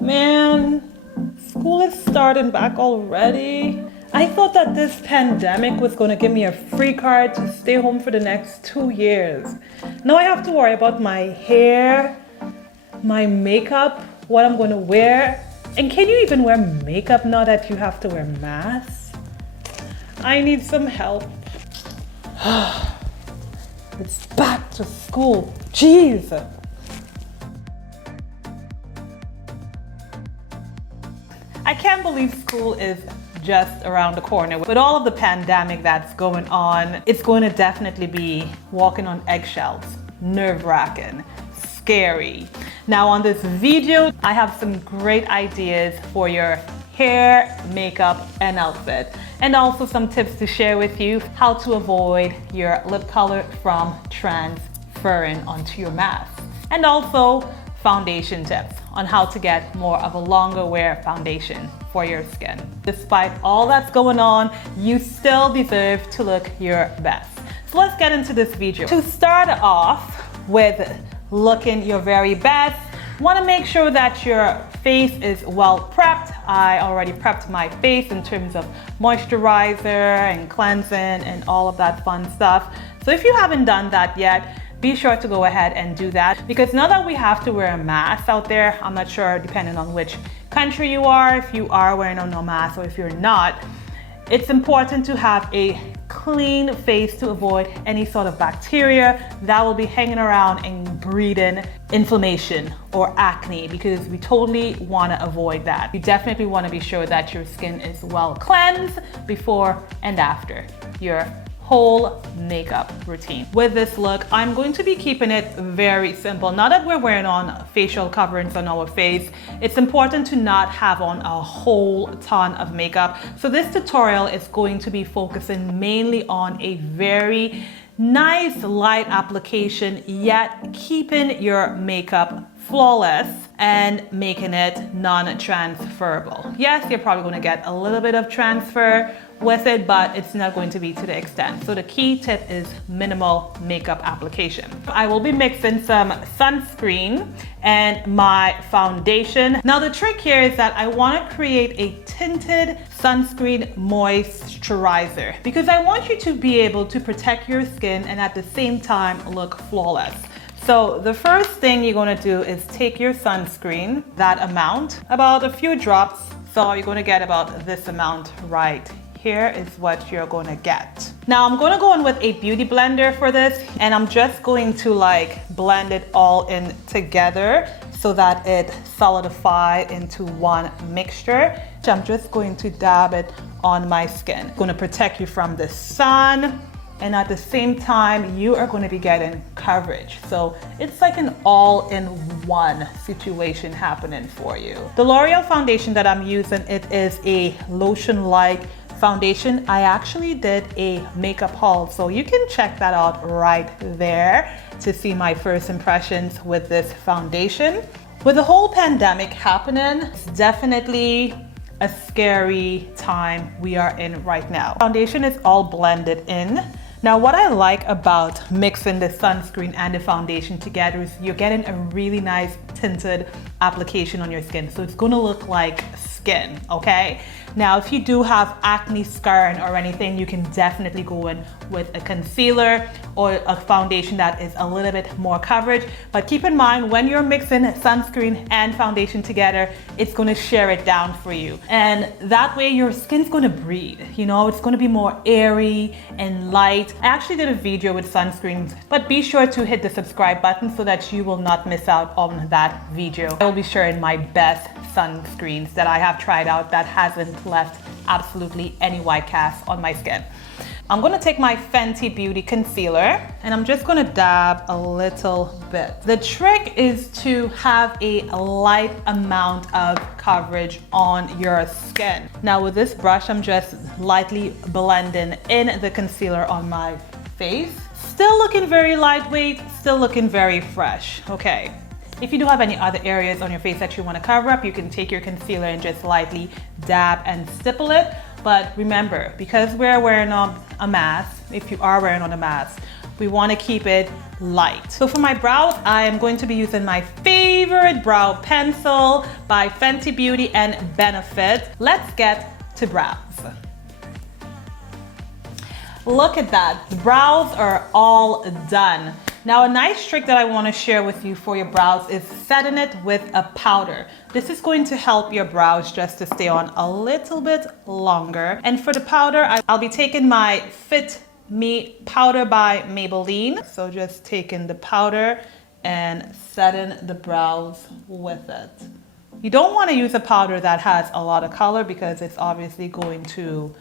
Man, school is starting back already. I thought that this pandemic was going to give me a free card to stay home for the next 2 years. Now I have to worry about my hair, my makeup, what I'm going to wear. And can you even wear makeup now that you have to wear masks? I need some help. It's back to school. Jeez. I can't believe school is just around the corner. With all of the pandemic that's going on, it's going to definitely be walking on eggshells, nerve-wracking, scary. Now on this video, I have some great ideas for your hair, makeup, and outfit. And also some tips to share with you how to avoid your lip color from transferring onto your mask. And also foundation tips on how to get more of a longer wear foundation for your skin. Despite all that's going on, you still deserve to look your best. So let's get into this video. To start off with looking your very best, want to make sure that your face is well prepped. I already prepped my face in terms of moisturizer and cleansing and all of that fun stuff. So if you haven't done that yet, be sure to go ahead and do that, because now that we have to wear a mask out there, I'm not sure depending on which country you are, if you are wearing a mask or if you're not, it's important to have a clean face to avoid any sort of bacteria that will be hanging around and breeding inflammation or acne, because we totally want to avoid that. You definitely want to be sure that your skin is well cleansed before and after your whole makeup routine. With this look, I'm going to be keeping it very simple. Now that we're wearing on facial coverings on our face, it's important to not have on a whole ton of makeup. So this tutorial is going to be focusing mainly on a very nice light application, yet keeping your makeup flawless and making it non-transferable. Yes, you're probably going to get a little bit of transfer with it, but it's not going to be to the extent. So the key tip is minimal makeup application. I will be mixing some sunscreen and my foundation. Now the trick here is that I want to create a tinted sunscreen moisturizer, because I want you to be able to protect your skin and at the same time look flawless. So the first thing you're going to do is take your sunscreen, that amount, about a few drops. So you're going to get about this amount right here is what you're going to get. Now I'm going to go in with a beauty blender for this, and I'm just going to like blend it all in together so that it solidifies into one mixture. So I'm just going to dab it on my skin. It's going to protect you from the sun, and at the same time you are going to be getting coverage. So it's like an all-in-one situation happening for you. The L'Oreal foundation that I'm using, it is a lotion-like foundation. I actually did a makeup haul, so you can check that out right there to see my first impressions with this foundation. With the whole pandemic happening, it's definitely a scary time we are in right now. Foundation is all blended in. Now what I like about mixing the sunscreen and the foundation together is you're getting a really nice tinted application on your skin. So it's gonna look like skin, okay? Now, if you do have acne scarring or anything, you can definitely go in with a concealer or a foundation that is a little bit more coverage. But keep in mind, when you're mixing sunscreen and foundation together, it's going to share it down for you. And that way your skin's going to breathe, you know, it's going to be more airy and light. I actually did a video with sunscreens, but be sure to hit the subscribe button so that you will not miss out on that video. I will be sharing my best sunscreens that I have tried out that hasn't left absolutely any white cast on my skin. I'm gonna take my Fenty Beauty concealer and I'm just gonna dab a little bit. The trick is to have a light amount of coverage on your skin. Now with this brush, I'm just lightly blending in the concealer on my face. Still looking very lightweight, still looking very fresh, okay. If you do have any other areas on your face that you want to cover up, you can take your concealer and just lightly dab and stipple it. But remember, because we're wearing on a mask, if you are wearing on a mask, We want to keep it light. So for my brows, I am going to be using my favorite brow pencil by Fenty Beauty and Benefit. Let's get to brows. Look at that, the brows are all done. Now a nice trick that I want to share with you for your brows is setting it with a powder. This is going to help your brows just to stay on a little bit longer. And for the powder, I'll be taking my Fit Me powder by Maybelline. So just taking the powder and setting the brows with it. You don't want to use a powder that has a lot of color because it's obviously going to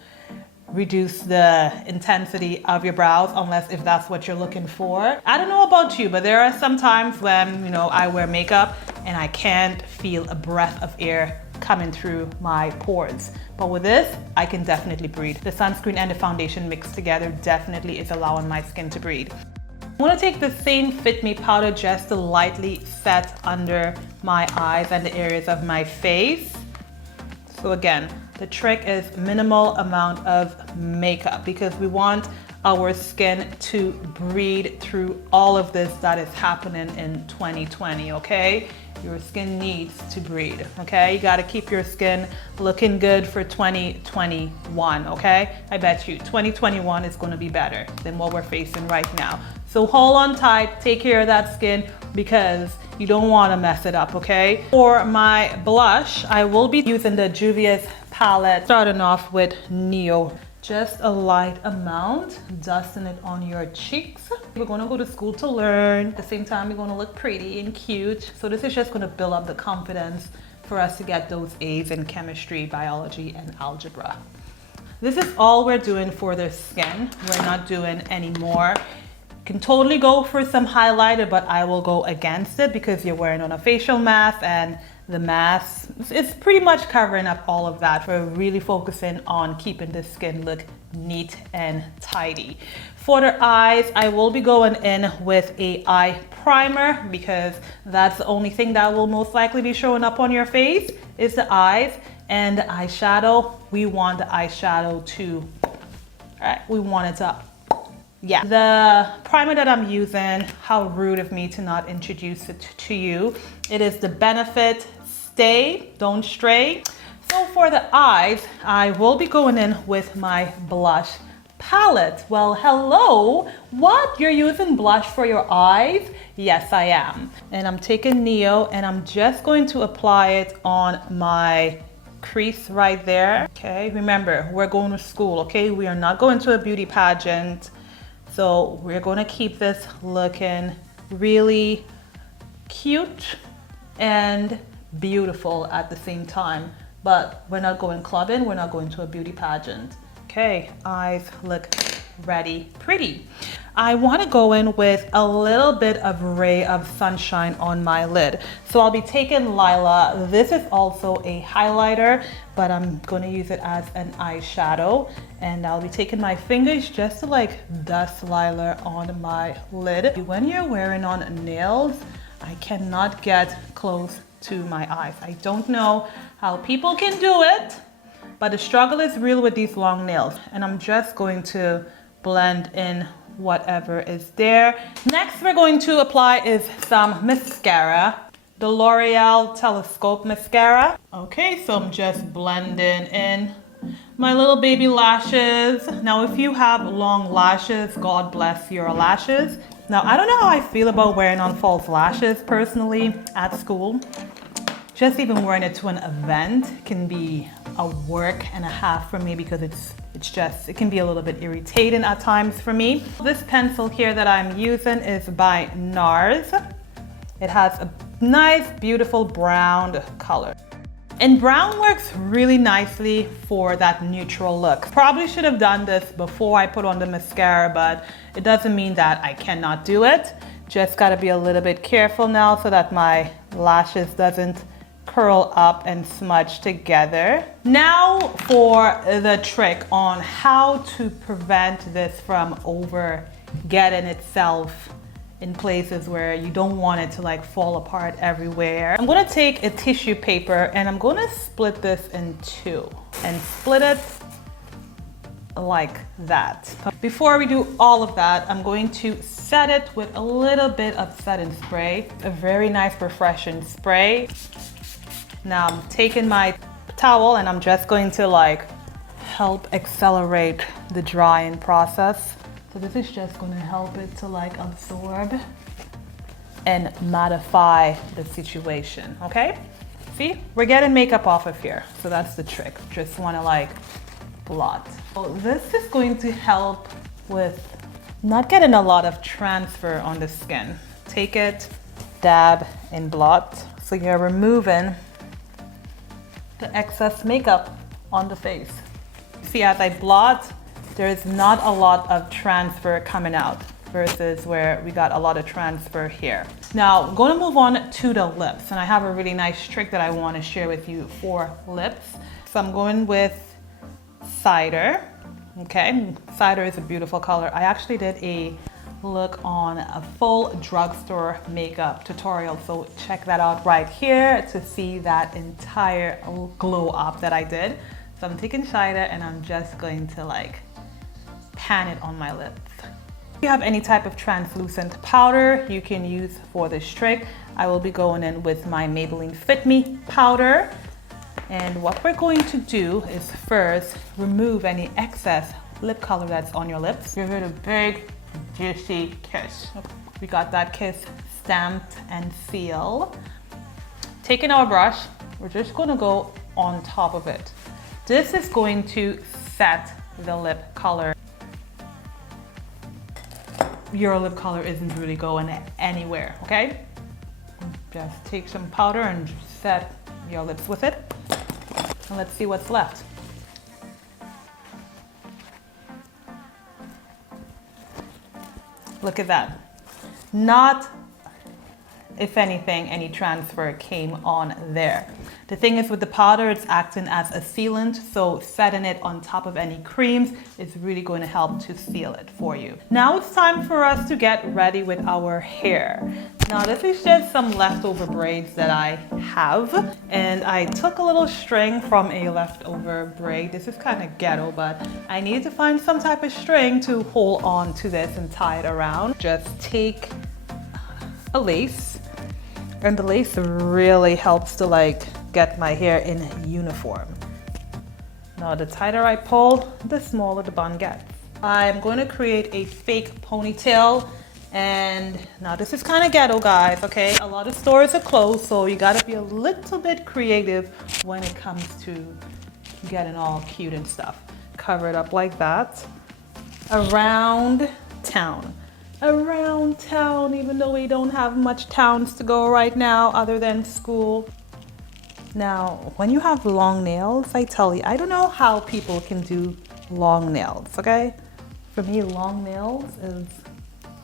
reduce the intensity of your brows, unless if that's what you're looking for. I don't know about you, but there are some times when, you know, I wear makeup and I can't feel a breath of air coming through my pores. But with this, I can definitely breathe. The sunscreen and the foundation mixed together definitely is allowing my skin to breathe. I'm gonna take the same Fit Me powder just to lightly set under my eyes and the areas of my face. So again, the trick is minimal amount of makeup because we want our skin to breathe through all of this that is happening in 2020, okay? Your skin needs to breathe, okay? You gotta keep your skin looking good for 2021, okay? I bet you 2021 is gonna be better than what we're facing right now. So hold on tight, take care of that skin because you don't wanna mess it up, okay? For my blush, I will be using the Juvia's palette, starting off with Neo. Just a light amount, dusting it on your cheeks. We're gonna go to school to learn. At the same time, you're gonna look pretty and cute. So this is just gonna build up the confidence for us to get those A's in chemistry, biology, and algebra. This is all we're doing for the skin. We're not doing any more. You can totally go for some highlighter, but I will go against it because you're wearing on a facial mask and the mask, it's pretty much covering up all of that. We're really focusing on keeping the skin look neat and tidy. For the eyes, I will be going in with a eye primer because that's the only thing that will most likely be showing up on your face is the eyes. And the eyeshadow, we want the eyeshadow to, all right, we want it to, yeah. The primer that I'm using, how rude of me to not introduce it to you. It is the Benefit Stay, Don't Stray. So for the eyes, I will be going in with my blush palette. Well, hello, what? You're using blush for your eyes? Yes, I am. And I'm taking Neo and I'm just going to apply it on my crease right there. Okay, remember, we're going to school, okay? We are not going to a beauty pageant. So we're going to keep this looking really cute and beautiful at the same time. But we're not going clubbing, we're not going to a beauty pageant. Okay, eyes look ready, pretty. I want to go in with a little bit of Ray of Sunshine on my lid. So I'll be taking Lila. This is also a highlighter, but I'm going to use it as an eyeshadow. And I'll be taking my fingers just to like dust Lila on my lid. When you're wearing on nails, I cannot get close to my eyes. I don't know how people can do it, but the struggle is real with these long nails. And I'm just going to blend in whatever is there. Next we're going to apply is some mascara, the L'Oreal Telescope mascara. Okay, so I'm just blending in my little baby lashes. Now if you have long lashes, God bless your lashes. Now I don't know how I feel about wearing on false lashes personally at school. Just even wearing it to an event can be a work and a half for me because it can be a little bit irritating at times for me. This pencil here that I'm using is by NARS. It has a nice, beautiful brown color. And brown works really nicely for that neutral look. Probably should have done this before I put on the mascara, but it doesn't mean that I cannot do it. Just gotta be a little bit careful now so that my lashes doesn't curl up and smudge together. Now for the trick on how to prevent this from over getting itself in places where you don't want it to like fall apart everywhere. I'm gonna take a tissue paper and I'm gonna split this in two and split it like that. Before we do all of that, I'm going to set it with a little bit of setting spray, a very nice refreshing spray. Now I'm taking my towel and I'm just going to like help accelerate the drying process. So this is just going to help it to like absorb and mattify the situation, okay? See, we're getting makeup off of here, so that's the trick. Just want to like blot. So this is going to help with not getting a lot of transfer on the skin. Take it, dab, and blot. So you're removing the excess makeup on the face. See, as I blot, there's not a lot of transfer coming out versus where we got a lot of transfer here. Now, I'm going to move on to the lips, and I have a really nice trick that I want to share with you for lips. So I'm going with cider. Okay, cider is a beautiful color. I actually did a look on a full drugstore makeup tutorial, so check that out right here to see that entire glow up that I did. So I'm taking cider and I'm just going to like pan it on my lips. If you have any type of translucent powder you can use for this trick, I will be going in with my Maybelline Fit Me powder. And what we're going to do is first remove any excess lip color that's on your lips. Give it a big, juicy kiss. We got that kiss stamped and sealed. Taking our brush, we're just going to go on top of it. This is going to set the lip color. Your lip color isn't really going anywhere, okay? Just take some powder and set your lips with it. And let's see what's left. Look at that. Not, if anything, any transfer came on there. The thing is with the powder, it's acting as a sealant, so setting it on top of any creams is really going to help to seal it for you. Now it's time for us to get ready with our hair. Now this is just some leftover braids that I have, and I took a little string from a leftover braid. This is kind of ghetto, but I need to find some type of string to hold on to this and tie it around. Just take a lace, and the lace really helps to like get my hair in uniform. Now the tighter I pull, the smaller the bun gets. I'm going to create a fake ponytail, and now this is kind of ghetto, guys, okay? A lot of stores are closed, so you gotta be a little bit creative when it comes to getting all cute and stuff. Cover it up like that. Around town. Around town, even though we don't have much towns to go right now other than school. Now, when you have long nails, I tell you, I don't know how people can do long nails, okay? For me, long nails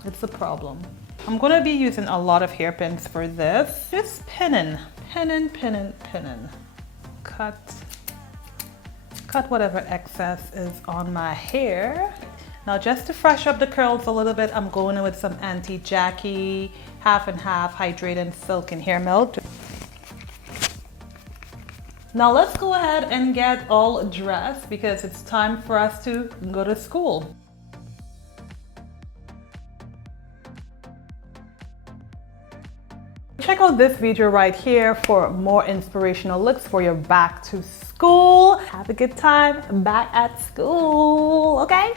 it's a problem. I'm gonna be using a lot of hairpins for this. Just pinning. Cut whatever excess is on my hair. Now just to fresh up the curls a little bit, I'm going in with some anti-Jackie, half and half hydrating silk and hair milk. Now let's go ahead and get all dressed because it's time for us to go to school. Check out this video right here for more inspirational looks for your back to school. Have a good time back at school, okay?